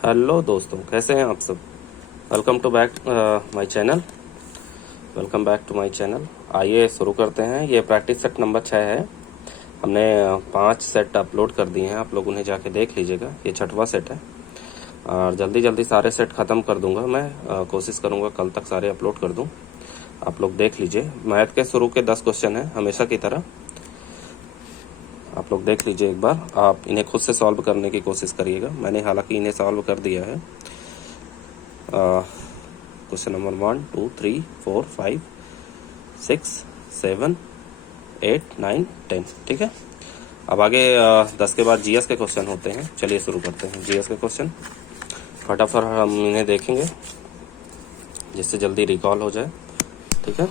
Hello दोस्तों, कैसे हैं आप सब। Welcome to back my channel. Welcome back to my channel. आइए शुरू करते हैं। ये प्रैक्टिस सेट नंबर 6 है। हमने 5 सेट अपलोड कर दिए हैं, आप लोग उन्हें जाके देख लीजिएगा। ये 6वां सेट है और जल्दी जल्दी सारे सेट ख़त्म कर दूंगा मैं। कोशिश करूंगा कल तक सारे अपलोड कर दूं। आप लोग देख लीजिए। मैथ के शुरू के 10 क्वेश्चन हैं हमेशा की तरह। आप लोग देख लीजिए एक बार। आप इन्हें खुद से सॉल्व करने की कोशिश करिएगा। मैंने हालांकि इन्हें सॉल्व कर दिया है। Question number 1 2 3 4 5 6 7 8 9 10। ठीक है। अब आगे 10 के बाद जीएस के क्वेश्चन होते हैं। चलिए शुरू करते हैं जीएस के क्वेश्चन। फटाफट हम इन्हें देखेंगे जिससे जल्दी रिकॉल हो जाए। ठीक है,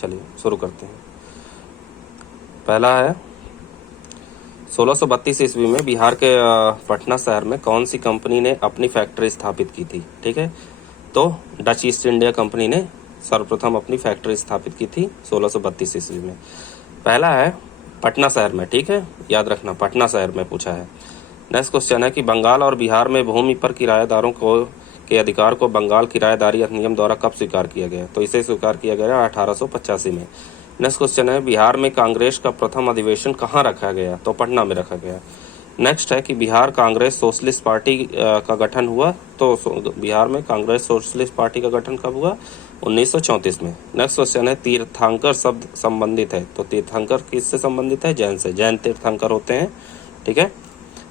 चलिए शुरू करते हैं। पहला है 1632 ईस्वी में बिहार के पटना शहर में कौन सी कंपनी ने अपनी फैक्ट्री स्थापित की थी। ठीक है, तो डच ईस्ट इंडिया कंपनी ने सर्वप्रथम अपनी फैक्ट्री स्थापित की थी 1632 ईस्वी में। पहला है पटना शहर में। ठीक है, याद रखना पटना शहर में पूछा है। नेक्स्ट क्वेश्चन है कि बंगाल और बिहार में भूमि पर किराएदारों को के अधिकार को बंगाल किराएदारी अधिनियम द्वारा कब स्वीकार किया गया। तो इसे स्वीकार किया गया 1885 में। नेक्स्ट क्वेश्चन है बिहार में कांग्रेस का प्रथम अधिवेशन कहाँ रखा गया। तो पटना में रखा गया। नेक्स्ट है कि बिहार कांग्रेस सोशलिस्ट पार्टी का गठन हुआ। तो बिहार में कांग्रेस सोशलिस्ट पार्टी का गठन कब हुआ, 1934 में। नेक्स्ट क्वेश्चन है तीर्थंकर शब्द संबंधित है। तो तीर्थंकर किससे संबंधित है, जैन से। जैन तीर्थंकर होते हैं। ठीक है,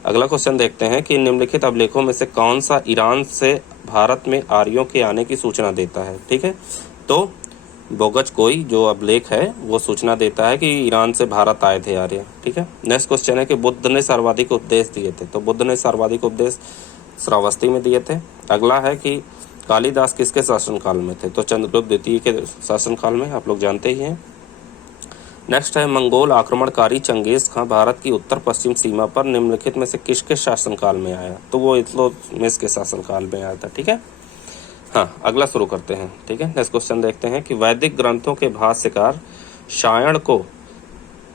अगला क्वेश्चन देखते हैं कि निम्नलिखित अभिलेखों में से कौन सा ईरान से भारत में आर्यों के आने की सूचना देता है। ठीक है, तो बोगच कोई जो अभिलेख है वो सूचना देता है कि ईरान से भारत आए थे आर्य। ठीक है। नेक्स्ट क्वेश्चन है कि बुद्ध ने सर्वाधिक उपदेश दिए थे। तो बुद्ध ने सर्वाधिक उपदेश श्रावस्ती में दिए थे। अगला है कि कालिदास किसके शासनकाल में थे। तो चंद्रगुप्त द्वितीय के शासनकाल में, आप लोग जानते ही हैं। नेक्स्ट है मंगोल आक्रमणकारी चंगेज खां भारत की उत्तर पश्चिम सीमा पर निम्नलिखित में से किसके शासनकाल में आया। तो वो इल्तुतमिश के शासनकाल में आया था। ठीक है। हाँ, अगला शुरू करते हैं। ठीक है, नेक्स्ट क्वेश्चन देखते हैं कि वैदिक ग्रंथों के भाष्यकार शायण को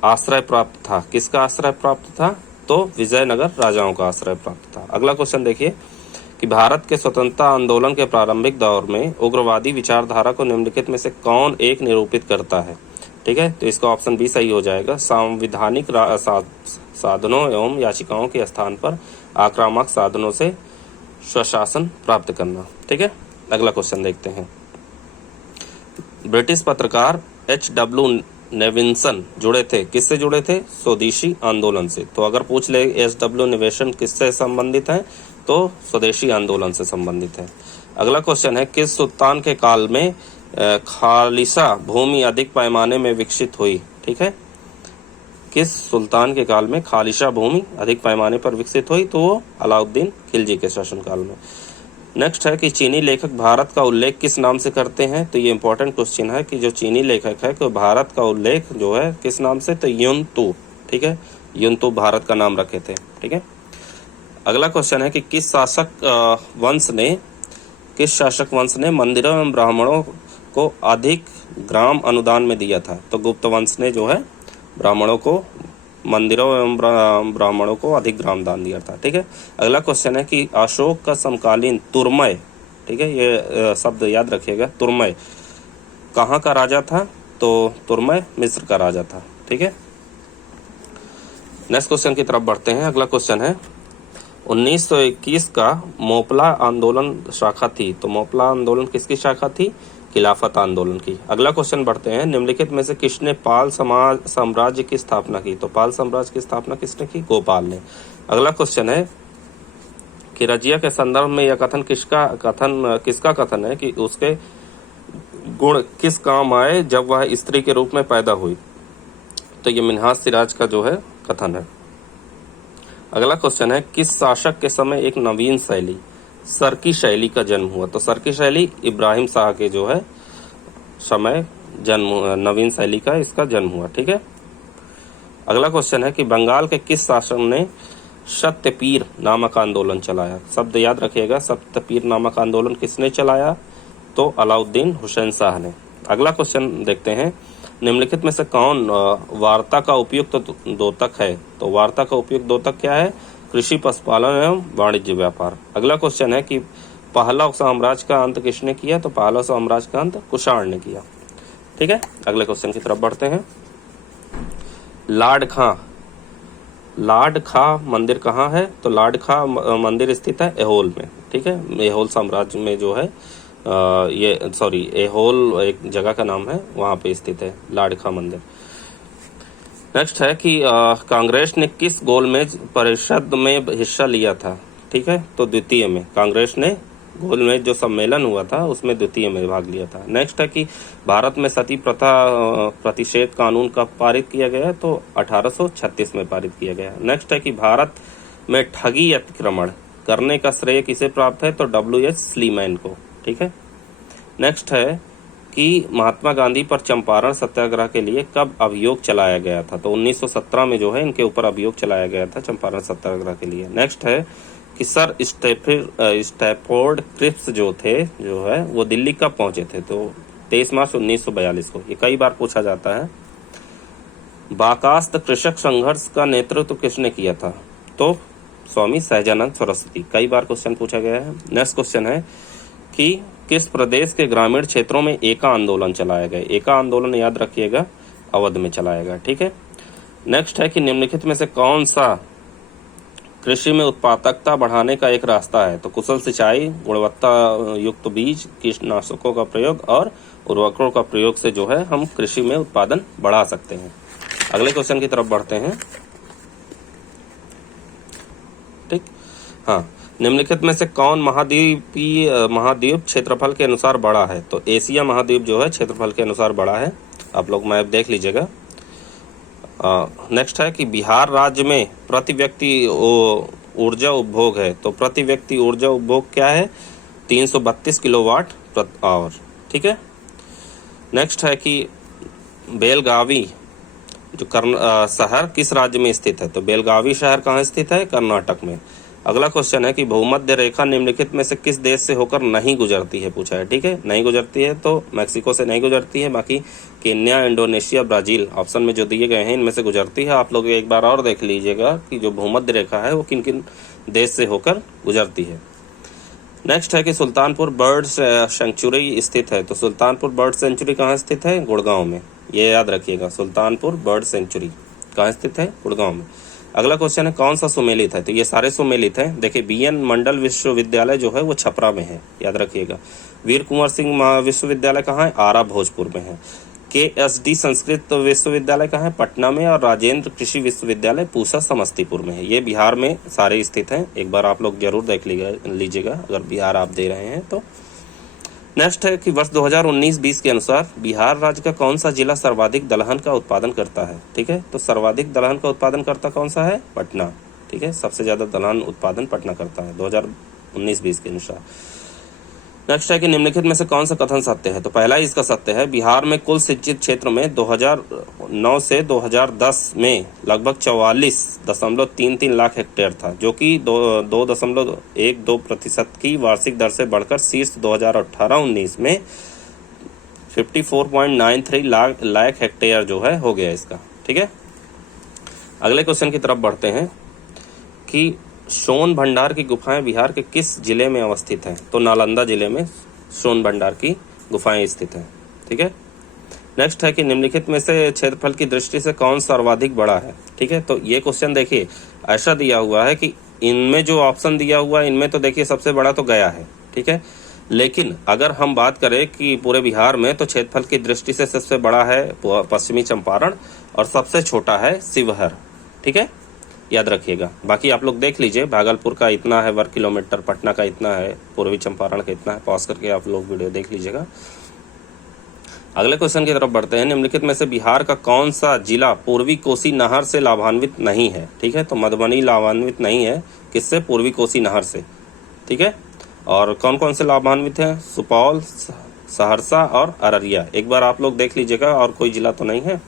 आश्रय प्राप्त था। किसका आश्रय प्राप्त था। तो विजयनगर राजाओं का आश्रय प्राप्त था। अगला क्वेश्चन देखिए कि भारत के स्वतंत्रता आंदोलन के प्रारंभिक दौर में उग्रवादी विचारधारा को निम्नलिखित में से कौन एक निरूपित करता है। ठीक है, तो इसका ऑप्शन बी सही हो जाएगा। संवैधानिक साधनों एवं याचिकाओं के स्थान पर आक्रामक साधनों से स्वशासन प्राप्त करना। ठीक है, अगला क्वेश्चन देखते हैं। ब्रिटिश पत्रकार H.W. नेविन्सन जुड़े थे। किससे जुड़े थे, स्वदेशी आंदोलन से। तो अगर पूछ ले H.W. नेविन्सन किससे संबंधित है, तो स्वदेशी आंदोलन से संबंधित है। अगला क्वेश्चन है किस सुल्तान के काल में खालिसा भूमि अधिक पैमाने में विकसित हुई। ठीक है, किस सुल्तान के काल में खालिसा भूमि अधिक पैमाने पर विकसित हुई। तो वो अलाउद्दीन खिलजी के शासनकाल में। नेक्स्ट है कि चीनी लेखक भारत का उल्लेख किस नाम से करते हैं। तो ये इंपॉर्टेंट क्वेश्चन है कि जो चीनी लेखक है कि भारत का उल्लेख जो है किस नाम से, तो युनतु। ठीक है, युनतु भारत का नाम रखे थे। ठीक है। अगला क्वेश्चन है कि किस शासक वंश ने मंदिरों एवं ब्राह्मणों को अधिक ग्राम अनुदान में दिया था। तो गुप्त वंश ने जो है ब्राह्मणों को मंदिरों एवं ब्राह्मणों को अधिक ग्राम दान दिया था। ठीक है। अगला क्वेश्चन है कि अशोक का समकालीन तुर्मय, ठीक है, ये शब्द याद रखिएगा, तुर्मय कहाँ का राजा था। तो तुर्मय मिस्र का राजा था। ठीक है। नेक्स्ट क्वेश्चन की तरफ बढ़ते हैं। अगला क्वेश्चन है 1921 का मोपला आंदोलन शाखा थी। तो मोपला आंदोलन किसकी शाखा थी, खिलाफत आंदोलन की। अगला क्वेश्चन बढ़ते हैं। निम्नलिखित में से किसने पाल साम्राज्य की स्थापना की। तो पाल साम्राज्य की स्थापना किसने की, गोपाल ने। अगला क्वेश्चन है कि रजिया के संदर्भ में यह कथन किसका कथन है कि उसके गुण किस काम आए जब वह स्त्री के रूप में पैदा हुई। तो ये मिन्हाज सिराज का जो है कथन है। अगला क्वेश्चन है किस शासक के समय एक नवीन शैली सरकी शैली का जन्म हुआ। तो सरकी शैली इब्राहिम शाह के जो है समय नवीन शैली का इसका जन्म हुआ। ठीक है। अगला क्वेश्चन है कि बंगाल के किस शासक ने सत्यपीर नामक आंदोलन चलाया। शब्द याद रखिएगा, सत्यपीर नामक आंदोलन किसने चलाया। तो अलाउद्दीन हुसैन शाह ने। अगला क्वेश्चन देखते हैं। निम्नलिखित में से कौन वार्ता का उपयुक्त दोतक है। तो वार्ता का उपयुक्त दोतक क्या है, कृषि, पशुपालन एवं वाणिज्य व्यापार। अगला क्वेश्चन है कि पहला साम्राज्य का अंत किसने किया? तो पहला साम्राज्य का अंत कुषाण ने किया। ठीक है, अगले क्वेश्चन की तरफ बढ़ते हैं। लाड खां मंदिर कहाँ है? तो लाड खां मंदिर स्थित है एहोल में। ठीक है, एहोल साम्राज्य में जो है एहोल एक जगह का नाम है, वहां पे स्थित है लाड खां मंदिर। नेक्स्ट है कि कांग्रेस ने किस गोलमेज परिषद में हिस्सा लिया था? ठीक है, तो द्वितीय में कांग्रेस ने गोलमेज जो सम्मेलन हुआ था उसमें द्वितीय में भाग लिया था। नेक्स्ट है कि भारत में सती प्रथा प्रतिषेध कानून कब पारित किया गया? तो 1836 में पारित किया गया। नेक्स्ट है कि भारत में ठगी अतिक्रमण करने का श्रेय किसे प्राप्त है? तो W.H. स्लीमैन को। ठीक है, नेक्स्ट है कि महात्मा गांधी पर चंपारण सत्याग्रह के लिए कब अभियोग चलाया गया था? तो 1917 में जो है इनके ऊपर अभियोग चलाया गया था चंपारण सत्याग्रह के लिए। नेक्स्ट है कि सर स्टैफोर्ड क्रिप्स जो है वो दिल्ली कब पहुंचे थे? तो 23 मार्च 1942 को। ये कई बार पूछा जाता है। बाकास्त कृषक संघर्ष का नेतृत्व किसने किया था? तो स्वामी सहजानंद सरस्वती। कई बार क्वेश्चन पूछा गया है। नेक्स्ट क्वेश्चन है कि किस प्रदेश के ग्रामीण क्षेत्रों में एका आंदोलन चलाया गया? एका आंदोलन याद रखिएगा अवध में चलाया गया। ठीक है, नेक्स्ट है कि निम्नलिखित में से कौन सा कृषि में उत्पादकता बढ़ाने का एक रास्ता है? तो कुशल सिंचाई, गुणवत्ता युक्त बीज, कीटनाशकों का प्रयोग और उर्वरकों का प्रयोग से जो है हम कृषि में उत्पादन बढ़ा सकते हैं। अगले क्वेश्चन की तरफ बढ़ते हैं। ठीक, हाँ, निम्नलिखित में से कौन महाद्वीप क्षेत्रफल के अनुसार बड़ा है? तो एशिया महाद्वीप जो है क्षेत्रफल के अनुसार बड़ा है। आप लोग मैप देख लीजिएगा। नेक्स्ट है कि बिहार राज्य में प्रति व्यक्ति ऊर्जा उपभोग है। तो प्रति व्यक्ति ऊर्जा उपभोग क्या है? 332 किलोवाट प्रति आवर। ठीक है, नेक्स्ट है कि बेलगावी जो शहर किस राज्य में स्थित है? तो बेलगावी शहर कहाँ स्थित है? कर्नाटक में। अगला क्वेश्चन है कि भूमध्य रेखा निम्नलिखित में से किस देश से होकर नहीं गुजरती है? पूछा है। ठीक है, नहीं गुजरती है तो मैक्सिको से नहीं गुजरती है, बाकी केन्या, इंडोनेशिया, ब्राजील ऑप्शन में जो दिए गए हैं इनमें से गुजरती है। आप लोग एक बार और देख लीजिएगा कि जो भूमध्य रेखा है वो किन किन देश से होकर गुजरती है। नेक्स्ट है कि सुल्तानपुर बर्ड सेंचुरी स्थित है। तो सुल्तानपुर बर्ड सेंचुरी कहाँ स्थित है? गुड़गांव में। ये याद रखिएगा, सुल्तानपुर बर्ड सेंचुरी कहाँ स्थित है? गुड़गांव में। अगला क्वेश्चन है कौन सा सुमेलित है? तो ये सारे सुमेलित हैं। देखिए, BN मंडल विश्वविद्यालय जो है वो छपरा में है, याद रखिएगा। वीर कुंवर सिंह विश्वविद्यालय कहाँ है? आरा भोजपुर में है। KSD संस्कृत विश्वविद्यालय कहाँ है? पटना में। और राजेंद्र कृषि विश्वविद्यालय पूसा समस्तीपुर में है। ये बिहार में सारे स्थित हैं। एक बार आप लोग जरूर देख लीजिएगा अगर बिहार आप दे रहे हैं तो। नेक्स्ट है कि वर्ष 2019-20 के अनुसार बिहार राज्य का कौन सा जिला सर्वाधिक दलहन का उत्पादन करता है? ठीक है, तो सर्वाधिक दलहन का उत्पादन करता कौन सा है? पटना। ठीक है, सबसे ज्यादा दलहन उत्पादन पटना करता है 2019-20 के अनुसार। नेक्स्ट है कि निम्नलिखित में से कौन सा कथन सत्य है? तो पहला इसका सत्य है। बिहार में कुल सिंचित क्षेत्र में 2009 से 2010 में लगभग 44.33 लाख हेक्टेयर था, जो कि 2.12% की वार्षिक दर से बढ़कर शीर्ष 2018-19 में 54.93 लाख हेक्टेयर जो है हो गया इसका। ठीक है, अगले क्वेश्चन की तरफ बढ़ते हैं कि सोन भंडार की गुफाएं बिहार के किस जिले में अवस्थित हैं? तो नालंदा जिले में सोन भंडार की गुफाएं स्थित हैं। ठीक है, नेक्स्ट है कि निम्नलिखित में से क्षेत्रफल की दृष्टि से कौन सर्वाधिक बड़ा है? ठीक है, तो ये क्वेश्चन देखिए ऐसा दिया हुआ है कि इनमें जो ऑप्शन दिया हुआ है इनमें तो देखिए सबसे बड़ा तो गया है। ठीक है, लेकिन अगर हम बात करें कि पूरे बिहार में, तो क्षेत्रफल की दृष्टि से सबसे बड़ा है पश्चिमी चंपारण और सबसे छोटा है शिवहर। ठीक है, याद रखिएगा। बाकी आप लोग देख लीजिए, भागलपुर का इतना है वर्ग किलोमीटर, पटना का इतना है, पूर्वी चंपारण का इतना है। पॉज करके आप लोग वीडियो देख लीजिएगा। अगले क्वेश्चन की तरफ बढ़ते हैं। निम्नलिखित में से बिहार का कौन सा जिला पूर्वी कोसी नहर से लाभान्वित नहीं है? ठीक है, तो मधुबनी लाभान्वित नहीं है। किससे? पूर्वी कोसी नहर से। ठीक है, और कौन कौन से लाभान्वित है? सुपौल, सहरसा और अररिया। एक बार आप लोग देख लीजिएगा, और कोई जिला तो नहीं है।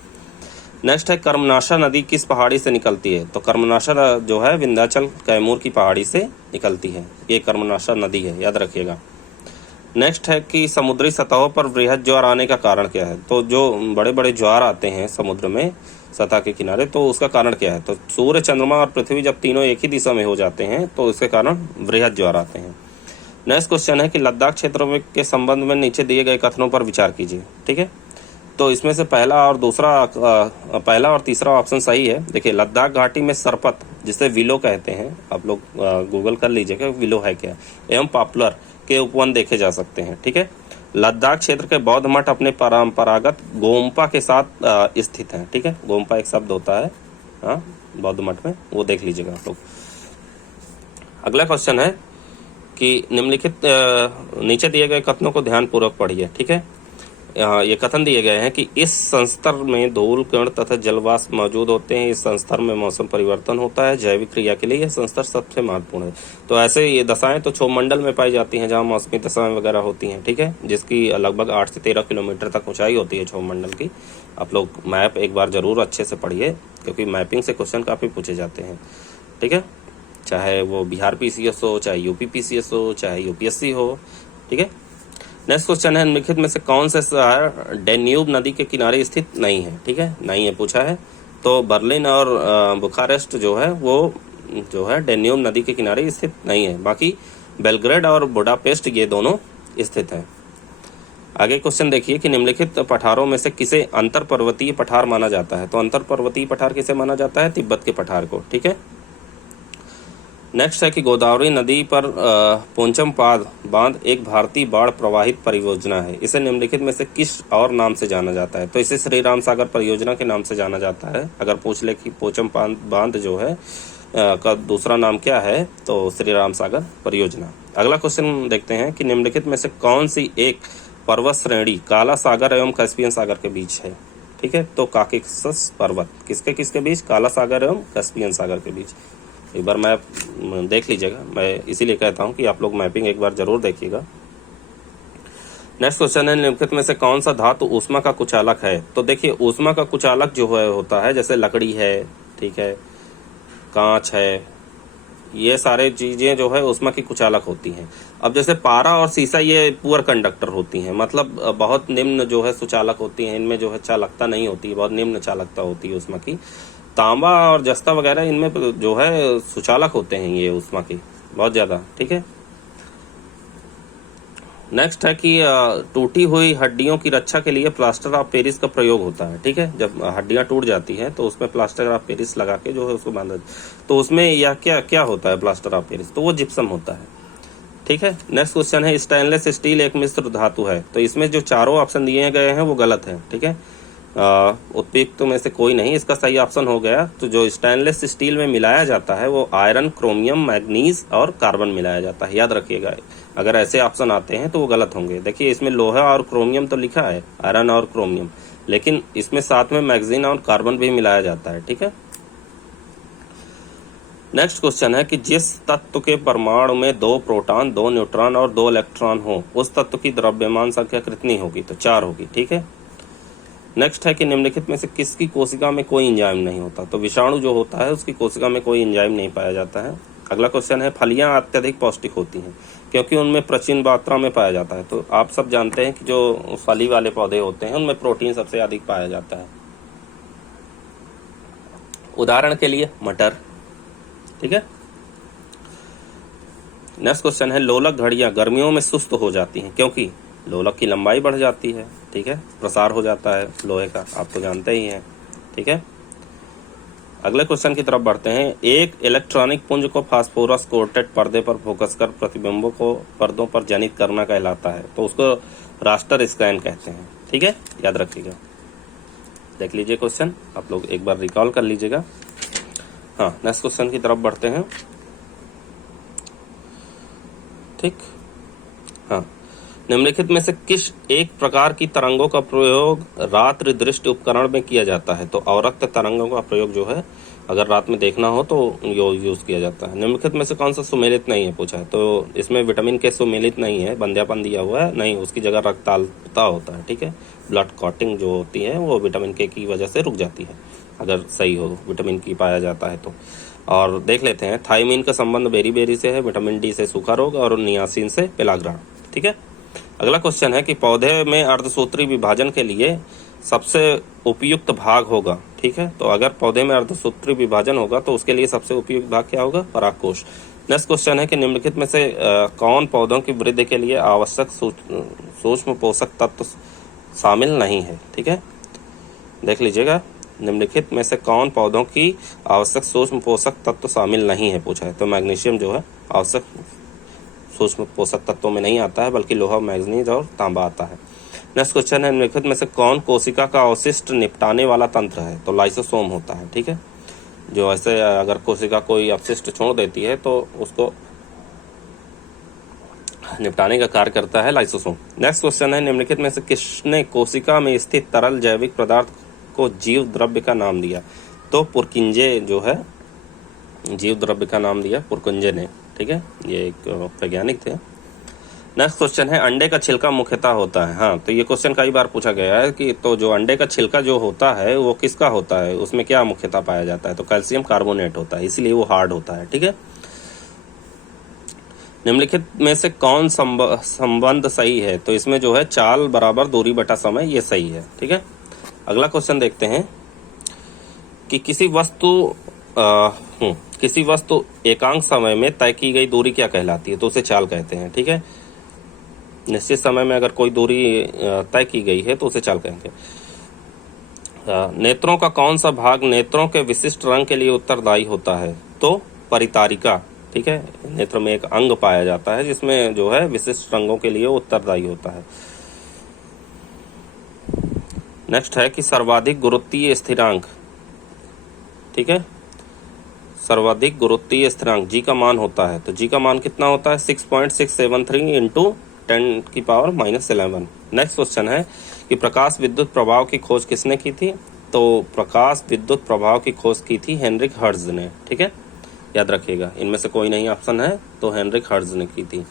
नेक्स्ट है कर्मनाशा नदी किस पहाड़ी से निकलती है? तो कर्मनाशा जो है विंध्याचल कैमूर की पहाड़ी से निकलती है। ये कर्मनाशा नदी है, याद रखिएगा। नेक्स्ट है कि समुद्री सतहों पर वृहद ज्वार आने का कारण क्या है? तो जो बड़े बड़े ज्वार आते हैं समुद्र में, सतह के किनारे। तो उसका कारण क्या है? तो सूर्य, चंद्रमा और पृथ्वी जब तीनों एक ही दिशा में हो जाते हैं तो इसके कारण वृहद ज्वार आते हैं। नेक्स्ट क्वेश्चन है कि लद्दाख क्षेत्र में के संबंध में नीचे दिए गए कथनों पर विचार कीजिए। ठीक है, तो इसमें से पहला और तीसरा ऑप्शन सही है। देखिए, लद्दाख घाटी में सरपत, जिसे विलो कहते हैं, आप लोग गूगल कर लीजिएगा विलो है क्या, एवं पॉपुलर के उपवन देखे जा सकते हैं। ठीक है, लद्दाख क्षेत्र के बौद्ध मठ अपने परंपरागत गोम्पा के साथ स्थित हैं। ठीक है, गोम्पा एक शब्द होता है हाँ बौद्ध मठ में, वो देख लीजिएगा आप लोग। अगला क्वेश्चन है कि निम्नलिखित नीचे दिए गए कथनों को ध्यानपूर्वक पढ़िए। ठीक है, ये कथन दिए गए हैं कि इस संस्तर में धूल, कण तथा जलवाष्प मौजूद होते हैं। इस संस्तर में मौसम परिवर्तन होता है। जैविक क्रिया के लिए यह संस्तर सबसे महत्वपूर्ण है। तो ऐसे ये दशाएं तो क्षोभमंडल में पाई जाती हैं, जहां मौसमी दशाएं वगैरह होती हैं। ठीक है, जिसकी लगभग 8 से 13 किलोमीटर तक ऊंचाई होती है क्षोभमंडल की। आप लोग मैप एक बार जरूर अच्छे से पढ़िए, क्योंकि मैपिंग से क्वेश्चन काफी पूछे जाते हैं। ठीक है, चाहे वो बिहार PCS हो, चाहे यूपी PCS हो, चाहे UPSC हो। ठीक है, नेक्स्ट क्वेश्चन है निम्नलिखित में से कौन से शहर डेन्यूब नदी के किनारे स्थित नहीं है? ठीक है, नहीं है पूछा है। तो बर्लिन और बुखारेस्ट जो है वो जो है डेन्यूब नदी के किनारे स्थित नहीं है। बाकी बेलग्रेड और बुडापेस्ट ये दोनों स्थित हैं। आगे क्वेश्चन देखिए कि निम्नलिखित पठारों में से किसे अंतर पर्वतीय पठार माना जाता है? तो अंतर पर्वतीय पठार किसे माना जाता है? तिब्बत के पठार को। ठीक है, नेक्स्ट है कि गोदावरी नदी पर पोंचम बांध एक भारतीय बाढ़ प्रवाहित परियोजना है। इसे निम्नलिखित में से किस और नाम से जाना जाता है? तो इसे श्री राम सागर परियोजना के नाम से जाना जाता है। अगर पूछ ले कि पोंचम बांध जो है का दूसरा नाम क्या है, तो श्री राम सागर परियोजना। अगला क्वेश्चन देखते हैं कि निम्नलिखित में से कौन सी एक पर्वत श्रेणी काला सागर एवं कैस्पियन सागर के बीच है? ठीक है, तो काकेशस पर्वत किसके बीच? काला सागर एवं कैस्पियन सागर के बीच। एक बार मैप देख लीजिएगा, मैं इसीलिए कहता हूं कि आप लोग मैपिंग एक बार जरूर देखिएगा। नेक्स्ट क्वेश्चन है निम्नलिखित में से कौन सा धातु ऊष्मा का कुचालक है? तो देखिए, ऊष्मा का कुचालक जो है होता है, जैसे लकड़ी है, ठीक है, कांच है, ये सारे चीजें जो है ऊष्मा की कुचालक होती हैं। अब जैसे पारा और शीशा ये पुअर कंडक्टर होती हैं, मतलब बहुत निम्न जो है सुचालक होती हैं। इनमें जो है चालकता नहीं होती, बहुत निम्न चालकता होती है ऊष्मा की। तांबा और जस्ता वगैरह इनमें जो है सुचालक होते हैं ये ऊष्मा की बहुत ज्यादा। ठीक है, नेक्स्ट है कि टूटी हुई हड्डियों की रक्षा के लिए प्लास्टर ऑफ पेरिस का प्रयोग होता है। ठीक है, जब हड्डियां टूट जाती हैं तो उसमें प्लास्टर ऑफ पेरिस लगा के जो है उसको बांधा, तो उसमें यह क्या होता है प्लास्टर ऑफ पेरिस? तो वो जिप्सम होता है। ठीक है, नेक्स्ट क्वेश्चन है स्टेनलेस स्टील एक मिश्र धातु है। तो इसमें जो चारों ऑप्शन दिए गए हैं वो गलत है। ठीक है, उत्पीड़ित में से कोई नहीं इसका सही ऑप्शन हो गया। तो जो स्टेनलेस स्टील में मिलाया जाता है वो आयरन, क्रोमियम, मैग्नीज और कार्बन मिलाया जाता है। याद रखिएगा, अगर ऐसे ऑप्शन आते हैं तो वो गलत होंगे। देखिए, इसमें लोहा और क्रोमियम तो लिखा है, आयरन और क्रोमियम, लेकिन इसमें साथ में मैग्नीज और कार्बन भी मिलाया जाता है। ठीक है, नेक्स्ट क्वेश्चन है कि जिस तत्व के परमाणु में 2 प्रोटॉन, 2 न्यूट्रॉन और 2 इलेक्ट्रॉन हो, उस तत्व की द्रव्यमान संख्या कितनी होगी? तो 4 होगी। ठीक है, नेक्स्ट है कि निम्नलिखित में से किसकी कोशिका में कोई एंजाइम नहीं होता? तो विषाणु जो होता है उसकी कोशिका में कोई एंजाइम नहीं पाया जाता है। अगला क्वेश्चन है फलियां अत्यधिक पौष्टिक होती हैं क्योंकि उनमें प्रचुर मात्रा में पाया जाता है। तो आप सब जानते हैं कि जो फली वाले पौधे होते हैं उनमें प्रोटीन सबसे अधिक पाया जाता है। उदाहरण के लिए मटर। ठीक है, नेक्स्ट क्वेश्चन है लोलक घड़ियां गर्मियों में सुस्त हो जाती हैं क्योंकि लोलक की लंबाई बढ़ जाती है। ठीक है, प्रसार हो जाता है लोहे का, आप तो जानते ही हैं। ठीक है, अगले क्वेश्चन की तरफ बढ़ते हैं। एक इलेक्ट्रॉनिक पुंज को फास्फोरस कोटेड पर्दे पर फोकस कर प्रतिबिंबों को पर्दों पर जनित करना कहलाता है। तो उसको रास्टर स्कैन कहते हैं। ठीक है, याद रखिएगा, देख लीजिए क्वेश्चन, आप लोग एक बार रिकॉल कर लीजिएगा। हाँ, नेक्स्ट क्वेश्चन की तरफ बढ़ते हैं। ठीक, हाँ, निम्नलिखित में से किस एक प्रकार की तरंगों का प्रयोग रात्रि दृष्टि उपकरण में किया जाता है? तो अवरक्त तरंगों का प्रयोग जो है अगर रात में देखना हो तो यूज किया जाता है। निम्नलिखित में से कौन सा सुमेलित नहीं है पूछा है? तो इसमें विटामिन के सुमेलित नहीं है, बंध्यापन दिया हुआ है नहीं, उसकी जगह रक्ताल्पता होता है। ठीक है, ब्लड क्लॉटिंग जो होती है वो विटामिन के की वजह से रुक जाती है अगर सही हो, विटामिन की पाया जाता है तो। और देख लेते हैं, थायमिन का संबंध बेरी से है, विटामिन डी से सूखा रोग और नियासिन से पेलाग्रा। ठीक है, अगला क्वेश्चन है कि पौधे में अर्धसूत्री विभाजन के लिए सबसे उपयुक्त भाग होगा, ठीक है। तो अगर पौधे में अर्धसूत्री विभाजन होगा तो उसके लिए सबसे उपयुक्त भाग क्या होगा, परागकोश। नेक्स्ट क्वेश्चन है कि निम्नलिखित में से कौन पौधों की वृद्धि के लिए आवश्यक सूक्ष्म पोषक तत्व शामिल नहीं है, ठीक है। देख लीजिएगा, निम्नलिखित में से कौन पौधों की आवश्यक सूक्ष्म पोषक तत्व शामिल नहीं है पूछा है। तो मैग्नीशियम जो है आवश्यक सूक्ष्म पोषक तत्वों में नहीं आता है, बल्कि लोहा, मैग्नीज और तांबा आता है। नेक्स्ट क्वेश्चन है, निम्नलिखित में से कौन कोशिका का अवशिष्ट निपटाने वाला तंत्र है। तो लाइसोसोम होता है, ठीक है। जो ऐसे अगर कोशिका कोई अपशिष्ट छोड़ देती है तो उसको निपटाने का कार्य करता है लाइसोसोम। नेक्स्ट क्वेश्चन है, निम्नलिखित में से किसने कोशिका में स्थित तरल जैविक पदार्थ को जीव द्रव्य का नाम दिया। तो पुरकिंजे जो है जीव द्रव्य का नाम दिया पुरकिंजे ने, ठीक है। ये एक वैज्ञानिक थे। नेक्स्ट क्वेश्चन है, अंडे का छिलका मुख्यतः होता है। हाँ, तो ये क्वेश्चन कई बार पूछा गया है कि तो जो अंडे का छिलका जो होता है वो किसका होता है, उसमें क्या मुख्यतः पाया जाता है। तो कैल्शियम कार्बोनेट होता है, इसीलिए वो हार्ड होता है, ठीक है। निम्नलिखित में से कौन संबंध सही है। तो इसमें जो है चाल बराबर दूरी बटा समय, ये सही है, ठीक है। अगला क्वेश्चन देखते हैं कि किसी वस्तु एकांक समय में तय की गई दूरी क्या कहलाती है। तो उसे चाल कहते हैं, ठीक है। निश्चित समय में अगर कोई दूरी तय की गई है तो उसे चाल कहेंगे। नेत्रों का कौन सा भाग नेत्रों के विशिष्ट रंग के लिए उत्तरदायी होता है। तो परितारिका, ठीक है। नेत्र में एक अंग पाया जाता है जिसमें जो है विशिष्ट रंगों के लिए उत्तरदायी होता है। नेक्स्ट है कि सर्वाधिक गुरुत्वीय स्थिरांक, ठीक है। सर्वाधिक गुरुत्वीय स्थिरांक जी का मान होता है। तो जी का मान कितना होता है, 6.673 इंटू 10⁻⁻11। नेक्स्ट क्वेश्चन है कि प्रकाश विद्युत प्रभाव की खोज किसने की थी। तो प्रकाश विद्युत प्रभाव की खोज की थी हेनरिक हर्ट्ज ने, ठीक है। याद रखिएगा, इनमें से कोई नहीं ऑप्शन है, तो हेनरिक हर्ट्ज ने की थी।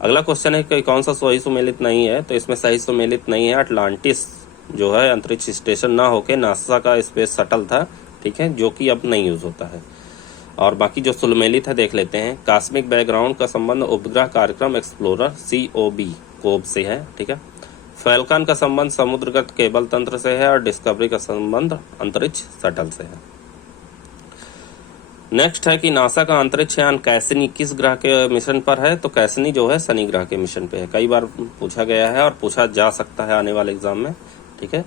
अगला क्वेश्चन है कि कौन सा सही सुमेलित नहीं है। तो इसमें सही सुमेलित नहीं है अटलांटिस जो है अंतरिक्ष स्टेशन ना होके नासा का स्पेस शटल था, ठीक है, जो कि अब नहीं यूज होता है। और बाकी जो सुमेलित है देख लेते हैं। कॉस्मिक बैकग्राउंड का संबंध उपग्रह कार्यक्रम एक्सप्लोरर COB कोब से है, ठीक है। फैल्कन का संबंध समुद्रगत केबल तंत्र से है और डिस्कवरी का संबंध अंतरिक्ष शटल से है। नेक्स्ट है कि नासा का अंतरिक्ष यान कैसनी किस ग्रह के मिशन पर है। तो कैसनी जो है शनि ग्रह के मिशन पे है। कई बार पूछा गया है और पूछा जा सकता है आने वाले एग्जाम में, ठीक है।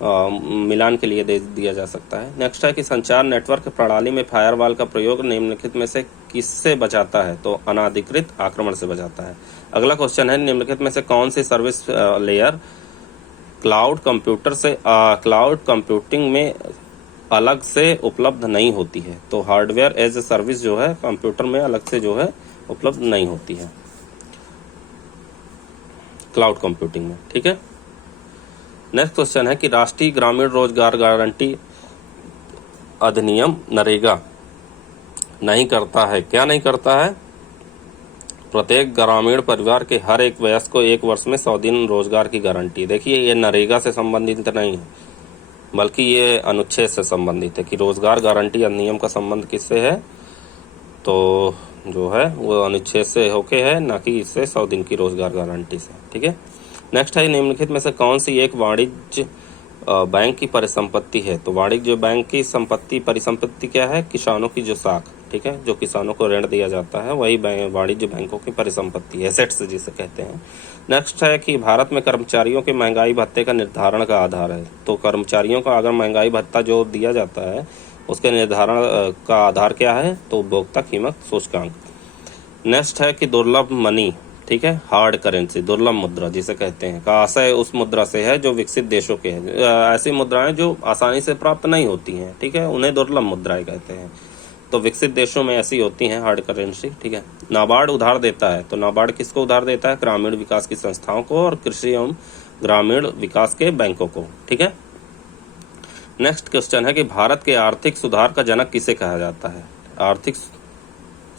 मिलान के लिए दे दिया जा सकता है। नेक्स्ट है कि संचार नेटवर्क प्रणाली में फायरवॉल का प्रयोग निम्नलिखित में से किससे बचाता है। तो अनाधिकृत आक्रमण से बचाता है। अगला क्वेश्चन है, निम्नलिखित में से कौन सी सर्विस लेयर क्लाउड कंप्यूटिंग में अलग से उपलब्ध नहीं होती है। तो हार्डवेयर एज ए सर्विस जो है कंप्यूटर में अलग से जो है उपलब्ध नहीं होती है क्लाउड कंप्यूटिंग में, ठीक है। नेक्स्ट क्वेश्चन है कि राष्ट्रीय ग्रामीण रोजगार गारंटी अधिनियम नरेगा नहीं करता है। क्या नहीं करता है, प्रत्येक ग्रामीण परिवार के हर एक वयस्क को 1 वर्ष में 100 दिन रोजगार की गारंटी। देखिए, ये नरेगा से संबंधित नहीं है, बल्कि ये अनुच्छेद से संबंधित है कि रोजगार गारंटी अधिनियम का संबंध किससे है। तो जो है वो अनुच्छेद से होके है, ना कि इससे 100 दिन की रोजगार गारंटी से, ठीक है। नेक्स्ट है, निम्नलिखित में से कौन सी एक वाणिज्य बैंक की परिसंपत्ति है। तो वाणिज्य बैंक की संपत्ति परिसंपत्ति क्या है, किसानों की जो साख, ठीक है, जो किसानों को ऋण दिया जाता है वही वाणिज्य बैंकों की परिसंपत्ति, एसेट्स जिसे कहते हैं। नेक्स्ट है कि भारत में कर्मचारियों के महंगाई भत्ते का निर्धारण का आधार है। तो कर्मचारियों का अगर महंगाई भत्ता जो दिया जाता है उसके निर्धारण का आधार क्या है। तो उपभोक्ता कीमत सूचकांक। नेक्स्ट है कि दुर्लभ मनी, ठीक है, हार्ड करेंसी, दुर्लभ मुद्रा जिसे कहते हैं, का आशय उस मुद्रा से है जो विकसित देशों के हैं। ऐसी मुद्राएं जो आसानी से प्राप्त नहीं होती हैं, ठीक है, उन्हें दुर्लभ मुद्राएं कहते हैं। तो विकसित देशों में ऐसी होती हैं हार्ड करेंसी, ठीक है। नाबार्ड उधार देता है। तो नाबार्ड किसको उधार देता है, ग्रामीण विकास की संस्थाओं को और कृषि एवं ग्रामीण विकास के बैंकों को, ठीक है। नेक्स्ट क्वेश्चन है कि भारत के आर्थिक सुधार का जनक किसे कहा जाता है। आर्थिक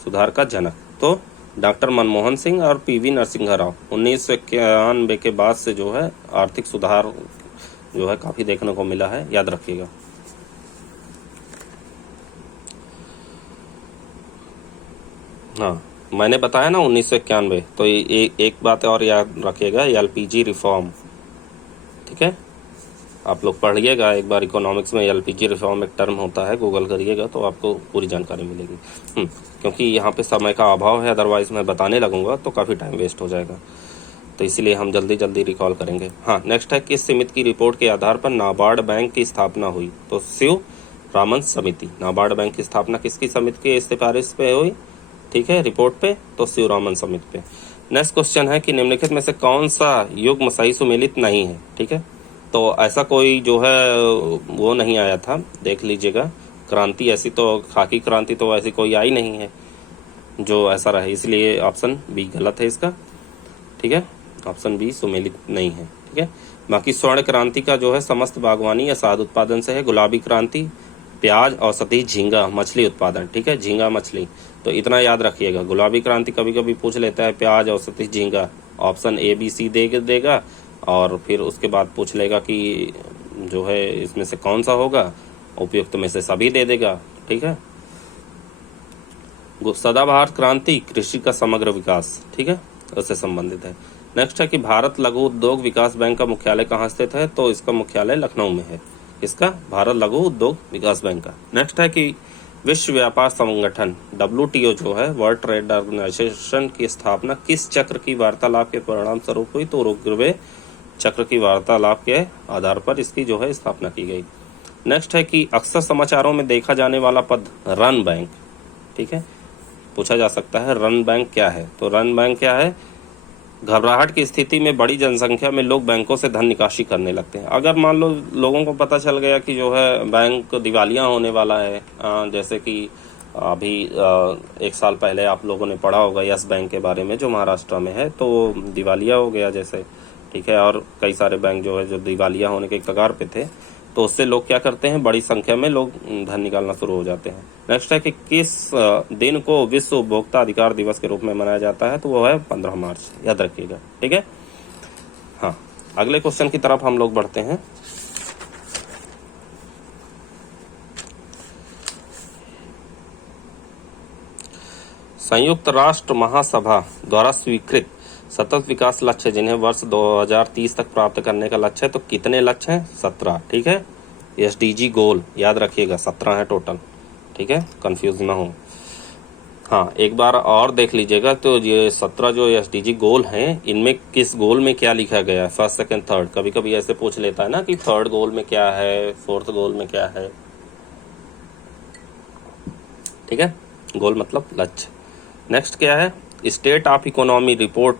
सुधार का जनक तो डॉक्टर मनमोहन सिंह और PV नरसिंह राव। 1991 के बाद से जो है आर्थिक सुधार जो है काफी देखने को मिला है, याद रखिएगा। हाँ, मैंने बताया ना 1991। तो एक बात और याद रखिएगा, LPG रिफॉर्म, ठीक है। आप लोग पढ़िएगा एक बार, इकोनॉमिक्स में एलपीजी रिफॉर्म एक टर्म होता है, गूगल करिएगा तो आपको पूरी जानकारी मिलेगी। क्योंकि यहाँ पे समय का अभाव है, अदरवाइज मैं बताने लगूंगा तो काफ़ी टाइम वेस्ट हो जाएगा, तो इसीलिए हम जल्दी जल्दी रिकॉल करेंगे। हाँ, नेक्स्ट है, किस समिति की रिपोर्ट के आधार पर नाबार्ड बैंक की स्थापना हुई? तो शिव रामन समिति। नाबार्ड बैंक की स्थापना किसकी समिति की सिफारिश पे हुई? ठीक है, रिपोर्ट पे, तो शिव रामन समिति पे। नेक्स्ट क्वेश्चन है कि निम्नलिखित में से कौन सा युग्म सही सुमेलित नहीं है? ठीक है, तो ऐसा कोई जो है वो नहीं आया था, देख लीजिएगा। क्रांति ऐसी तो, खाकी क्रांति तो ऐसी कोई आई नहीं है जो ऐसा रहे, इसलिए ऑप्शन बी गलत है इसका। ठीक है, ऑप्शन बी सुमेलित नहीं है। ठीक है, बाकी स्वर्ण क्रांति का जो है समस्त बागवानी या साध उत्पादन से है। गुलाबी क्रांति प्याज, औषधि, झींगा, मछली उत्पादन। ठीक है, झींगा मछली, तो इतना याद रखिएगा। गुलाबी क्रांति कभी कभी पूछ लेता है प्याज, औषधि, झींगा, ऑप्शन ए बी सी देगा और फिर उसके बाद पूछ लेगा कि जो है इसमें से कौन सा होगा, उपयुक्त में से सभी दे देगा। ठीक है, सदाबहार क्रांति कृषि का समग्र विकास, ठीक है, उससे संबंधित है। नेक्स्ट है कि भारत लघु उद्योग विकास बैंक का मुख्यालय कहाँ स्थित है? तो इसका मुख्यालय लखनऊ में है। इसका भारत लघु उद्योग विकास बैंक का। नेक्स्ट है कि विश्व व्यापार संगठन WTO जो है, वर्ल्ड ट्रेड ऑर्गेनाइजेशन की स्थापना किस चक्र की वार्तालाप के परिणाम स्वरूप हुई? तो उरुग्वे चक्र की वार्तालाप के आधार पर इसकी जो है स्थापना की गई। नेक्स्ट है कि अक्सर समाचारों में देखा जाने वाला पद रन बैंक, ठीक है, पूछा जा सकता है रन बैंक क्या है? तो रन बैंक क्या है? घबराहट की स्थिति में बड़ी जनसंख्या में लोग बैंकों से धन निकासी करने लगते हैं। अगर मान लो लोगों को पता चल गया कि जो है बैंक दिवालिया होने वाला है, जैसे कि अभी 1 साल पहले आप लोगों ने पढ़ा होगा यस बैंक के बारे में जो महाराष्ट्र में है, तो दिवालिया हो गया जैसे, ठीक है, और कई सारे बैंक जो है जो दिवालिया होने के कगार पे थे, तो उससे लोग क्या करते हैं, बड़ी संख्या में लोग धन निकालना शुरू हो जाते हैं। नेक्स्ट है कि किस दिन को विश्व उपभोक्ता अधिकार दिवस के रूप में मनाया जाता है? तो वो है 15 मार्च, याद रखिएगा। ठीक है, हाँ, अगले क्वेश्चन की तरफ हम लोग बढ़ते हैं। संयुक्त राष्ट्र महासभा द्वारा स्वीकृत सतत विकास लक्ष्य जिन्हें वर्ष 2030 तक प्राप्त करने का लक्ष्य है, तो कितने लक्ष्य हैं? 17। ठीक है, SDG गोल याद रखिएगा, 17 है टोटल। ठीक है, कंफ्यूज ना हो। हाँ, एक बार और देख लीजिएगा, तो ये 17 जो SDG गोल हैं, इनमें किस गोल में क्या लिखा गया है? First, second, third. कभी कभी ऐसे पूछ लेता है ना कि थर्ड गोल में क्या है, फोर्थ गोल में क्या है। ठीक है, गोल मतलब लक्ष्य। नेक्स्ट क्या है? स्टेट ऑफ इकोनॉमी रिपोर्ट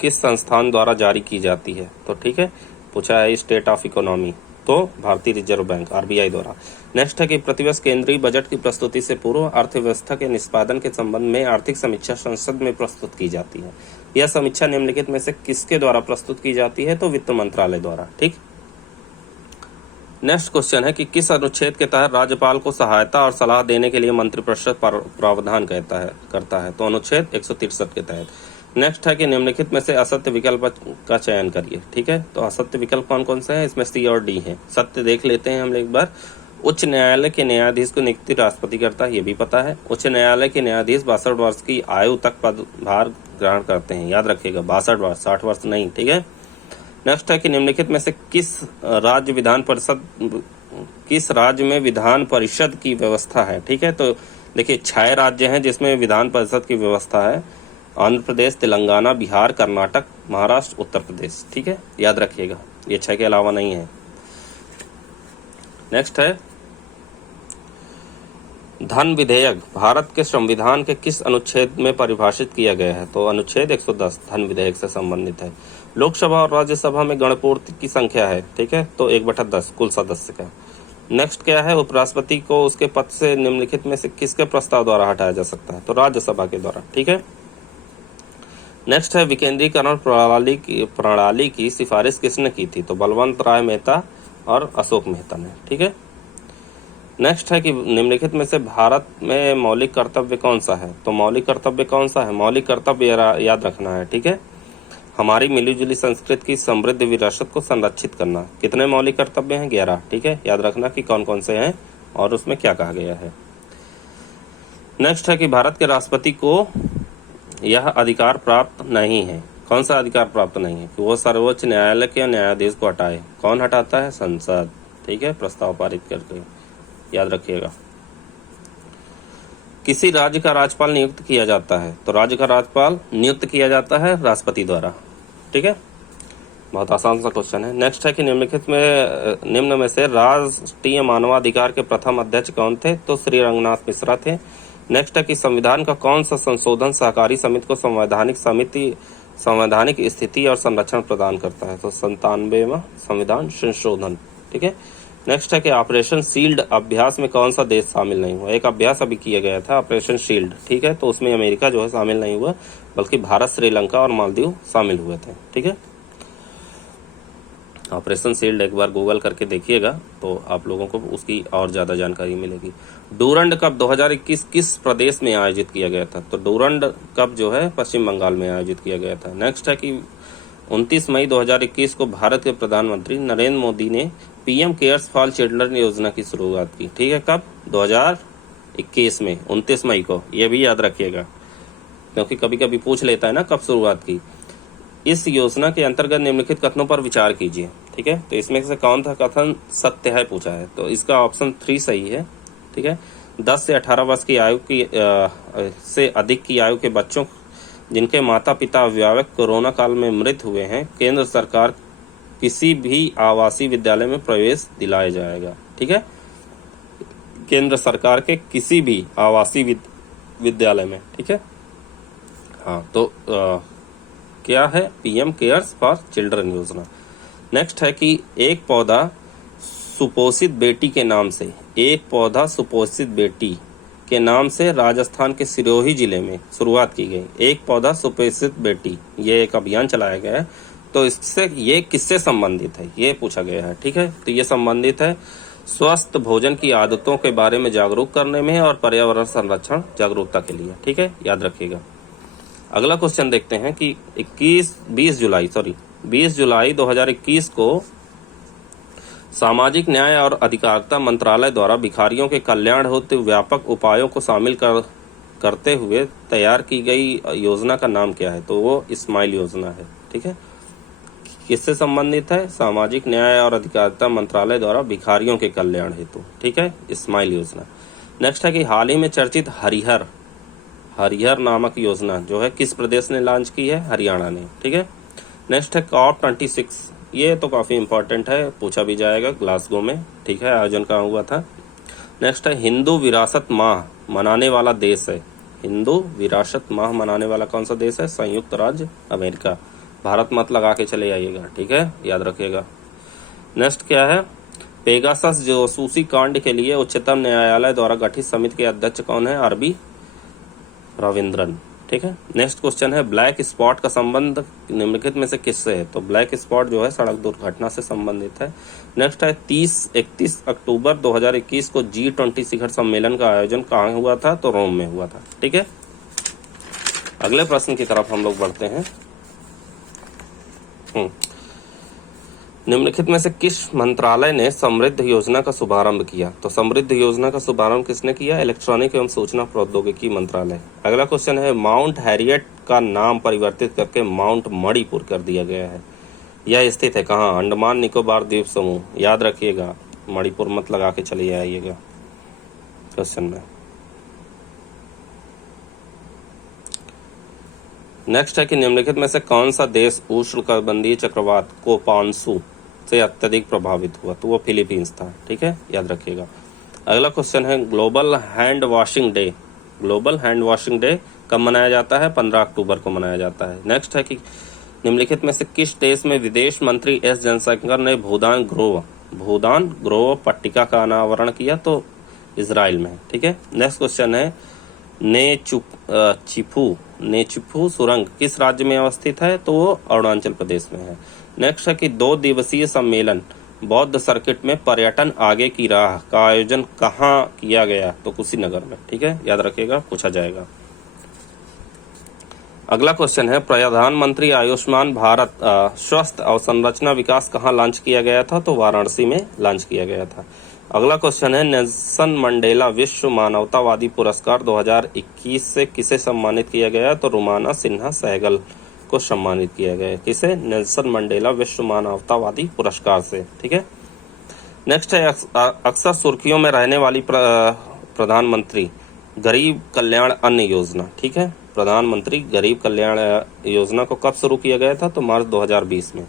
किस संस्थान द्वारा जारी की जाती है? तो ठीक है, पूछा है स्टेट ऑफ इकोनॉमी, तो भारतीय रिजर्व बैंक RBI द्वारा। नेक्स्ट है कि प्रतिवर्ष केंद्रीय बजट की प्रस्तुति से पूर्व अर्थव्यवस्था के निष्पादन के संबंध में आर्थिक समीक्षा संसद में प्रस्तुत की जाती है। यह समीक्षा निम्नलिखित में से किसके द्वारा प्रस्तुत की जाती है? तो वित्त मंत्रालय द्वारा। ठीक, नेक्स्ट क्वेश्चन है कि किस अनुच्छेद के तहत राज्यपाल को सहायता और सलाह देने के लिए मंत्रिपरिषद प्रावधान करता है? तो अनुच्छेद 163 के तहत। नेक्स्ट है कि निम्नलिखित में से असत्य विकल्प का चयन करिए। ठीक है, तो असत्य विकल्प कौन कौन से हैं? इसमें C और D है। सत्य देख लेते हैं हम एक बार। उच्च न्यायालय के न्यायाधीश को नियुक्ति राष्ट्रपति करता है, ये भी पता है। उच्च न्यायालय के न्यायाधीश 62 वर्ष की आयु तक पदभार ग्रहण करते हैं, याद रखिएगा, 62 वर्ष, 60 वर्ष नहीं। ठीक है, नेक्स्ट है कि निम्नलिखित में से किस राज्य में विधान परिषद की व्यवस्था है? ठीक है, तो देखिए 6 राज्य हैं जिसमें विधान परिषद की व्यवस्था है। आंध्र प्रदेश, तेलंगाना, बिहार, कर्नाटक, महाराष्ट्र, उत्तर प्रदेश। ठीक है, याद रखिएगा, ये 6 के अलावा नहीं है। नेक्स्ट है धन विधेयक भारत के संविधान के किस अनुच्छेद में परिभाषित किया गया है? तो अनुच्छेद 110 धन विधेयक से संबंधित है। लोकसभा और राज्यसभा में गणपूर्ति की संख्या है, ठीक है, तो 1/10 कुल सदस्य का। नेक्स्ट क्या है? उपराष्ट्रपति को उसके पद से निम्नलिखित में से किसके प्रस्ताव द्वारा हटाया जा सकता है? तो राज्यसभा के द्वारा। ठीक है, नेक्स्ट है विकेंद्रीकरण प्रणाली की सिफारिश किसने की थी? तो बलवंत राय मेहता और अशोक मेहता ने। ठीक है, नेक्स्ट है कि निम्नलिखित में से भारत में मौलिक कर्तव्य कौन सा है? तो मौलिक कर्तव्य कौन सा है? मौलिक कर्तव्य याद रखना है। ठीक है, हमारी मिलीजुली संस्कृति की समृद्ध विरासत को संरक्षित करना। कितने मौलिक कर्तव्य हैं? 11। ठीक है, याद रखना कि कौन कौन से हैं और उसमें क्या कहा गया है। नेक्स्ट है कि भारत के राष्ट्रपति को यह अधिकार प्राप्त नहीं है। कौन सा अधिकार प्राप्त नहीं है कि वो सर्वोच्च न्यायालय के न्यायाधीश को हटाए। कौन हटाता है? संसद। ठीक है, प्रस्ताव पारित करके, याद रखिएगा। किसी राज्य का राज्यपाल नियुक्त किया जाता है, तो राज्य का राज्यपाल नियुक्त किया जाता है राष्ट्रपति द्वारा। ठीक है, बहुत आसान सा क्वेश्चन है। नेक्स्ट है कि निम्न में से राष्ट्रीय मानवाधिकार के प्रथम अध्यक्ष कौन थे? तो श्री रंगनाथ मिश्रा थे। नेक्स्ट है कि संविधान का कौन सा संशोधन सहकारी समिति को संवैधानिक स्थिति और संरक्षण प्रदान करता है? तो 97वां संविधान संशोधन। ठीक है, नेक्स्ट है कि ऑपरेशन शील्ड अभ्यास में कौन सा देश शामिल नहीं हुआ? एक अभ्यास अभी किया गया था ऑपरेशन शील्ड, ठीक है, तो उसमें अमेरिका जो है शामिल नहीं हुआ, बल्कि भारत, श्रीलंका और मालदीव शामिल हुए थे। ठीक है, ऑपरेशन शील्ड एक बार गूगल करके देखिएगा तो आप लोगों को उसकी और ज़्यादा जानकारी मिलेगी। डूरंड कप 2021 किस प्रदेश में आयोजित किया गया था? तो डूरंड कप जो है पश्चिम बंगाल में आयोजित किया गया था। नेक्स्ट है कि 29 मई 2021 को भारत के प्रधानमंत्री नरेंद्र मोदी ने पीएम केयर्स फॉर चिल्ड्रन योजना की शुरुआत की। ठीक है, कब? 2021 में 29 मई को, ये भी याद रखिएगा क्योंकि कभी कभी पूछ लेता है ना कब शुरुआत की। इस योजना के अंतर्गत निम्नलिखित कथनों पर विचार कीजिए। ठीक है, तो इसमें से कौन सा कथन सत्य है पूछा है, तो इसका ऑप्शन 3 सही है। ठीक है, 10 से 18 वर्ष की आयु की से अधिक की आयु के बच्चों जिनके माता पिता अभिभावक कोरोना काल में मृत हुए हैं, केंद्र सरकार किसी भी आवासीय विद्यालय में प्रवेश दिलाया जाएगा। ठीक है, केंद्र सरकार के किसी भी आवासीय विद्यालय में। ठीक है, हाँ, तो क्या है? पीएम केयर्स फॉर चिल्ड्रन योजना। नेक्स्ट है कि एक पौधा सुपोषित बेटी के नाम से, एक पौधा सुपोषित बेटी के नाम से राजस्थान के सिरोही जिले में शुरुआत की गई। एक पौधा सुपोषित बेटी, ये एक अभियान चलाया गया है, तो इससे ये किससे संबंधित है ये पूछा गया है। ठीक है, तो ये संबंधित है स्वस्थ भोजन की आदतों के बारे में जागरूक करने में और पर्यावरण संरक्षण जागरूकता के लिए। ठीक है, याद रखिएगा। अगला क्वेश्चन देखते हैं कि 20 जुलाई 2021 को सामाजिक न्याय और अधिकारिता मंत्रालय द्वारा भिखारियों के कल्याण हेतु व्यापक उपायों को शामिल करते हुए तैयार की गई योजना का नाम क्या है? तो वो स्माइल योजना है। ठीक है, किससे संबंधित है? सामाजिक न्याय और अधिकारिता मंत्रालय द्वारा भिखारियों के कल्याण हेतु। ठीक है, स्माइल योजना। नेक्स्ट है कि हाल ही में चर्चित हरिहर नामक योजना जो है किस प्रदेश ने लॉन्च की है? हरियाणा ने। ठीक है, नेक्स्ट है COP26, ये तो काफ़ी इंपॉर्टेंट है, पूछा भी जाएगा ग्लासगो में। ठीक है, आयोजन कहाँ हुआ था? नेक्स्ट है हिंदू विरासत माह मनाने वाला देश है। हिंदू विरासत माह मनाने वाला कौन सा देश है? संयुक्त राज्य अमेरिका। भारत मत लगा के चले आइएगा। ठीक है, याद रखिएगा। नेक्स्ट क्या है? पेगासस जासूसी कांड के लिए उच्चतम न्यायालय द्वारा गठित समिति के अध्यक्ष कौन है? RB रविंद्रन। ठीक है, नेक्स्ट क्वेश्चन है ब्लैक स्पॉट का संबंध निम्नलिखित में से किससे है? तो ब्लैक स्पॉट जो है सड़क दुर्घटना से संबंधित है। नेक्स्ट है 31 अक्टूबर 2021 को G20 शिखर सम्मेलन का आयोजन कहाँ हुआ था? तो रोम में हुआ था। ठीक है, अगले प्रश्न की तरफ हम लोग बढ़ते हैं। निम्नलिखित में से किस मंत्रालय ने समृद्ध योजना का शुभारंभ किया? तो समृद्ध योजना का शुभारंभ किसने किया? इलेक्ट्रॉनिक एवं सूचना प्रौद्योगिकी मंत्रालय। अगला क्वेश्चन है माउंट हैरियट का नाम परिवर्तित करके माउंट मणिपुर कर दिया गया है। यह स्थित है कहाँ? अंडमान निकोबार द्वीप समूह। याद रखिएगा, मणिपुर मत लगा के चले आइएगा क्वेश्चन में। नेक्स्ट है कि निम्नलिखित में से कौन सा देश उष्णकटिबंधीय चक्रवात कोपांसु से अत्यधिक प्रभावित हुआ? तो वो फिलीपींस था। ठीक है, याद रखिएगा। अगला क्वेश्चन है global hand washing day. Global hand washing day कब मनाया जाता है? 15 अक्टूबर को मनाया जाता है। नेक्स्ट है कि निम्नलिखित में से किस देश में विदेश मंत्री S जयशंकर ने भूदान ग्रोव पट्टिका का अनावरण किया? तो इजराइल में। ठीक है, नेक्स्ट क्वेश्चन है नेचुफू सुरंग किस राज्य में अवस्थित है? तो वो अरुणाचल प्रदेश में है। नेक्स्ट है कि 2 दिवसीय सम्मेलन बौद्ध सर्किट में पर्यटन आगे की राह का आयोजन कहाँ किया गया? तो कुशीनगर में। ठीक है, याद रखिएगा, पूछा जाएगा। अगला क्वेश्चन है प्रधानमंत्री आयुष्मान भारत स्वास्थ्य अवसंरचना विकास कहाँ लॉन्च किया गया था? तो वाराणसी में लॉन्च किया गया था। अगला क्वेश्चन है नेल्सन मंडेला विश्व मानवतावादी पुरस्कार 2021 से किसे सम्मानित किया गया? तो रुमाना सिन्हा सहगल को सम्मानित किया गया है। किसे? नेल्सन मंडेला विश्व मानवतावादी पुरस्कार से। ठीक है। नेक्स्ट है अक्सर सुर्खियों में रहने वाली प्रधानमंत्री गरीब कल्याण अन्न योजना। ठीक है। प्रधानमंत्री गरीब कल्याण योजना को कब शुरू किया गया था? तो मार्च 2020 में।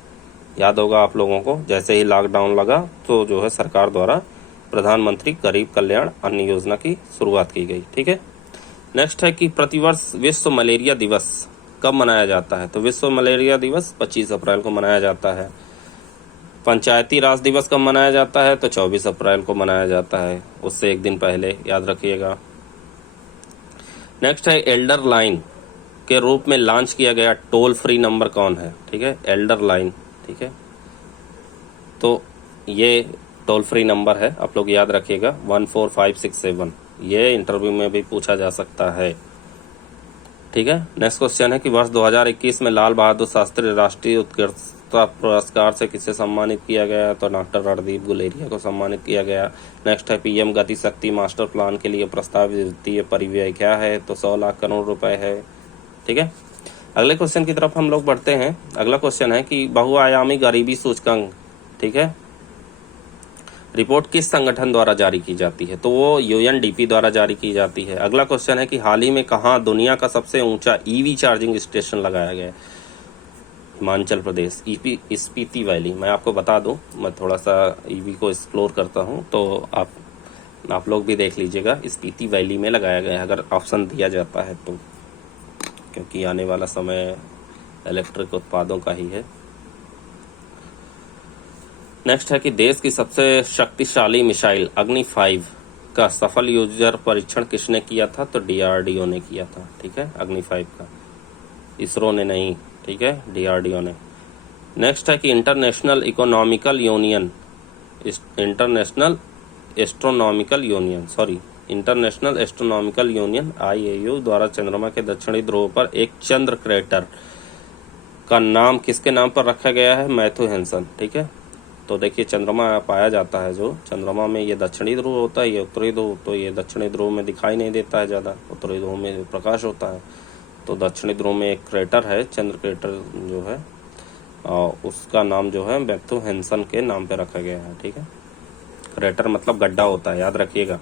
याद होगा आप लोगों को, जैसे ही लॉकडाउन लगा तो जो है सरकार द्वारा प्रधानमंत्री गरीब कल्याण अन्न योजना की शुरुआत की गई। ठीक है। नेक्स्ट है कि प्रतिवर्ष विश्व मलेरिया दिवस कब मनाया जाता है? तो विश्व मलेरिया दिवस 25 अप्रैल को मनाया जाता है। पंचायती राज दिवस कब मनाया जाता है? तो 24 अप्रैल को मनाया जाता है, उससे एक दिन पहले, याद रखिएगा। नेक्स्ट है एल्डर लाइन के रूप में लॉन्च किया गया टोल फ्री नंबर कौन है? ठीक है, एल्डर लाइन। ठीक है, तो ये टोल फ्री नंबर है, आप लोग याद रखिएगा 14567। ये इंटरव्यू में भी पूछा जा सकता है। ठीक है। नेक्स्ट क्वेश्चन है कि वर्ष 2021 में लाल बहादुर शास्त्री राष्ट्रीय उत्कृष्टता पुरस्कार से किसे सम्मानित किया गया? तो डॉक्टर रणदीप गुलेरिया को सम्मानित किया गया। नेक्स्ट है पीएम गति शक्ति मास्टर प्लान के लिए प्रस्तावित वित्तीय परिव्यय क्या है? तो 100 लाख करोड़ रुपए है। ठीक है। अगले क्वेश्चन की तरफ हम लोग बढ़ते हैं। अगला क्वेश्चन है कि बहुआयामी गरीबी सूचकांक, ठीक है, रिपोर्ट किस संगठन द्वारा जारी की जाती है? तो वो यूएनडीपी द्वारा जारी की जाती है। अगला क्वेश्चन है कि हाल ही में कहाँ दुनिया का सबसे ऊंचा ईवी चार्जिंग स्टेशन लगाया गया है? हिमाचल प्रदेश, स्पीति वैली। मैं आपको बता दूं, मैं थोड़ा सा ईवी को एक्सप्लोर करता हूं, तो आप लोग भी देख लीजिएगा। स्पीति वैली में लगाया गया है, अगर ऑप्शन दिया जाता है तो, क्योंकि आने वाला समय इलेक्ट्रिक उत्पादों का ही है। नेक्स्ट है कि देश की सबसे शक्तिशाली मिसाइल अग्नि 5 का सफल यूजर परीक्षण किसने किया था? तो डीआरडीओ ने किया था। ठीक है, अग्नि 5 का, इसरो ने नहीं। ठीक है, डीआरडीओ ने। नेक्स्ट है कि इंटरनेशनल एस्ट्रोनॉमिकल यूनियन IAU द्वारा चंद्रमा के दक्षिणी ध्रुव पर एक चंद्र क्रेटर का नाम किसके नाम पर रखा गया है? Matthew Hansen. ठीक है, तो देखिए चंद्रमा पाया जाता है, जो चंद्रमा में ये दक्षिणी ध्रुव होता है, ये उत्तरी ध्रुव, तो ये दक्षिणी ध्रुव में दिखाई नहीं देता है ज़्यादा, उत्तरी ध्रुव में प्रकाश होता है। तो दक्षिणी ध्रुव में एक क्रेटर है, चंद्र क्रेटर जो है, और उसका नाम जो है मैथ्यू हैंसन के नाम पे रखा गया है। ठीक है, क्रेटर मतलब गड्ढा होता है, याद रखिएगा।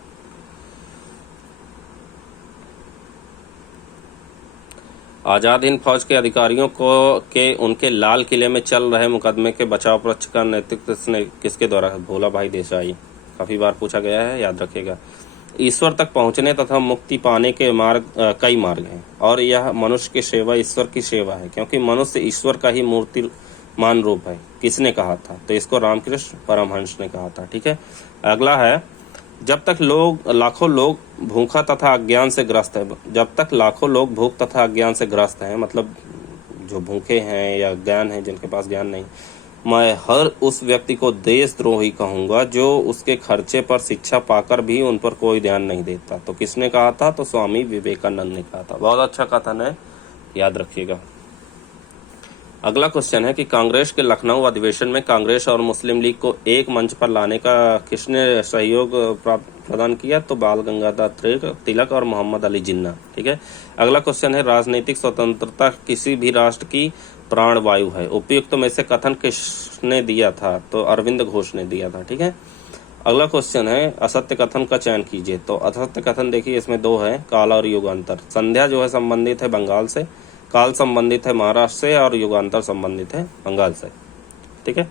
आजाद हिंद फौज के अधिकारियों के उनके लाल किले में चल रहे मुकदमे के बचाव पक्ष का नेतृत्व किसके द्वारा? भोला भाई देसाई। काफी बार पूछा गया है, याद रखिएगा। ईश्वर तक पहुंचने तथा मुक्ति पाने के कई मार्ग हैं, और यह मनुष्य की सेवा ईश्वर की सेवा है, क्योंकि मनुष्य ईश्वर का ही मूर्तिमान रूप है। किसने कहा था? तो इसको रामकृष्ण परमहंस ने कहा था। ठीक है। अगला है, जब तक लाखों लोग भूखा तथा अज्ञान से ग्रस्त है, जब तक लाखों लोग भूख तथा अज्ञान से ग्रस्त हैं, मतलब जो भूखे हैं या ज्ञान है, जिनके पास ज्ञान नहीं, मैं हर उस व्यक्ति को देशद्रोही कहूंगा जो उसके खर्चे पर शिक्षा पाकर भी उन पर कोई ध्यान नहीं देता। तो किसने कहा था? तो स्वामी विवेकानंद ने कहा था। बहुत अच्छा कथन है, याद रखिएगा। अगला क्वेश्चन है कि कांग्रेस के लखनऊ अधिवेशन में कांग्रेस और मुस्लिम लीग को एक मंच पर लाने का किसने सहयोग प्रदान किया? तो बाल गंगाधर तिलक और मोहम्मद अली जिन्ना। ठीक है। अगला क्वेश्चन है, राजनीतिक स्वतंत्रता किसी भी राष्ट्र की प्राणवायु है। उपयुक्त में से कथन किसने दिया था? तो अरविंद घोष ने दिया था। ठीक है। अगला क्वेश्चन है, असत्य कथन का चयन कीजिए। तो असत्य कथन देखिए, इसमें दो है, काल और युगांतर। संध्या जो है संबंधित है बंगाल से, काल संबंधित है महाराष्ट्र से, और युगांतर संबंधित है बंगाल से। ठीक है।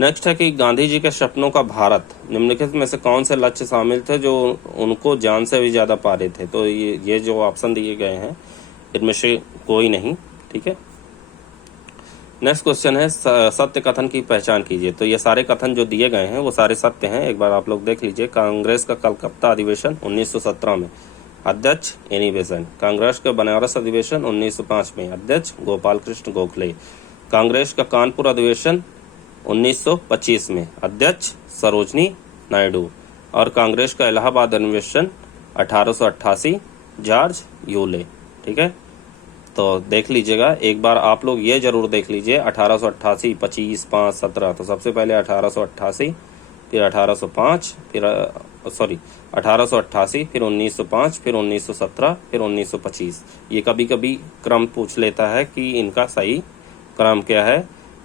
नेक्स्ट है कि गांधी जी के सपनों का भारत निम्नलिखित में से कौन से लक्ष्य शामिल थे जो उनको जान से भी ज्यादा प्यारे थे? तो ये जो ऑप्शन दिए गए हैं इनमें से कोई नहीं। ठीक है। नेक्स्ट क्वेश्चन है, सत्य कथन की पहचान कीजिए। तो ये सारे कथन जो दिए गए हैं वो सारे सत्य हैं, एक बार आप लोग देख लीजिए। कांग्रेस का कलकत्ता अधिवेशन 1917 में, अध्यक्ष एनी बेसेंट। कांग्रेस का बनारस अधिवेशन 1905 में, अध्यक्ष गोपाल कृष्ण गोखले। कांग्रेस का कानपुर अधिवेशन 1925 में, अध्यक्ष सरोजनी नायडू। और कांग्रेस का इलाहाबाद अधिवेशन 1888, जॉर्ज यूले। ठीक है, तो देख लीजिएगा एक बार, आप लोग ये जरूर देख लीजिए 1888, 25, 5, 17। तो सबसे पहले 1888 फिर 1805, फिर 1888, फिर 1905, फिर 1917, फिर 1925। ये कभी कभी क्रम पूछ लेता है कि इनका सही क्रम क्या है,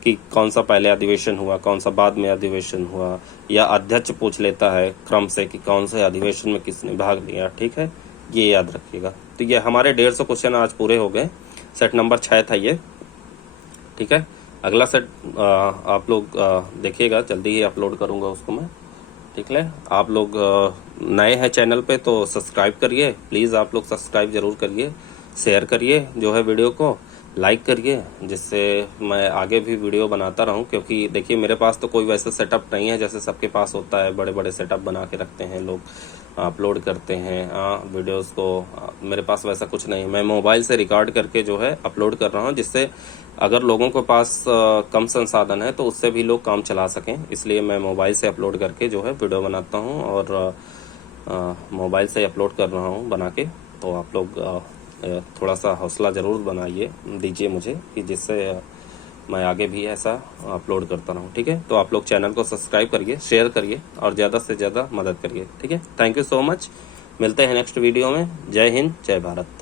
कि कौन सा पहले अधिवेशन हुआ, कौन सा बाद में अधिवेशन हुआ, या अध्यक्ष पूछ लेता है क्रम से कि कौन से अधिवेशन में किसने भाग लिया। ठीक है, ये याद रखिएगा। तो ये हमारे 150 क्वेश्चन आज पूरे हो गए। सेट नंबर 6 था ये। ठीक है, अगला सेट आप लोग देखिएगा, जल्दी ही अपलोड करूंगा उसको मैं। ठीक है, आप लोग नए हैं चैनल पे तो सब्सक्राइब करिए प्लीज़, आप लोग सब्सक्राइब जरूर करिए, शेयर करिए जो है वीडियो को, लाइक करिए, जिससे मैं आगे भी वीडियो बनाता रहूं। क्योंकि देखिए मेरे पास तो कोई वैसा सेटअप नहीं है जैसे सबके पास होता है, बड़े बड़े सेटअप बना के रखते हैं लोग, अपलोड करते हैं वीडियोस को। मेरे पास वैसा कुछ नहीं, मैं मोबाइल से रिकॉर्ड करके जो है अपलोड कर रहा हूं, जिससे अगर लोगों के पास कम संसाधन है तो उससे भी लोग काम चला सकें। इसलिए मैं मोबाइल से अपलोड करके जो है वीडियो बनाता हूं, और मोबाइल से अपलोड कर रहा हूं बना के। तो आप लोग थोड़ा सा हौसला ज़रूर बनाइए दीजिए मुझे, कि जिससे मैं आगे भी ऐसा अपलोड करता रहूँ। ठीक है, तो आप लोग चैनल को सब्सक्राइब करिए, शेयर करिए, और ज़्यादा से ज़्यादा मदद करिए। ठीक है, थैंक यू सो मच। मिलते हैं नेक्स्ट वीडियो में। जय हिंद, जय भारत।